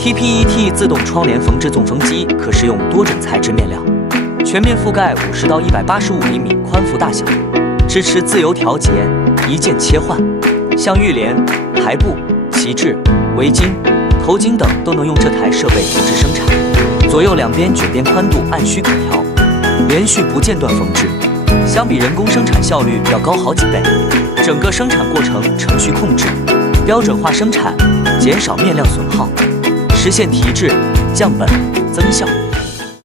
TPET 自动窗帘缝制纵缝机可适用多种材质面料，全面覆盖50到185厘米宽幅大小，支持自由调节，一键切换。像浴帘、台布、旗帜、围巾、头巾等都能用这台设备自制生产。左右两边卷边宽度按需可调，连续不间断缝制，相比人工生产效率要高好几倍。整个生产过程程序控制，标准化生产，减少面料损耗，实现提质、降本、增效。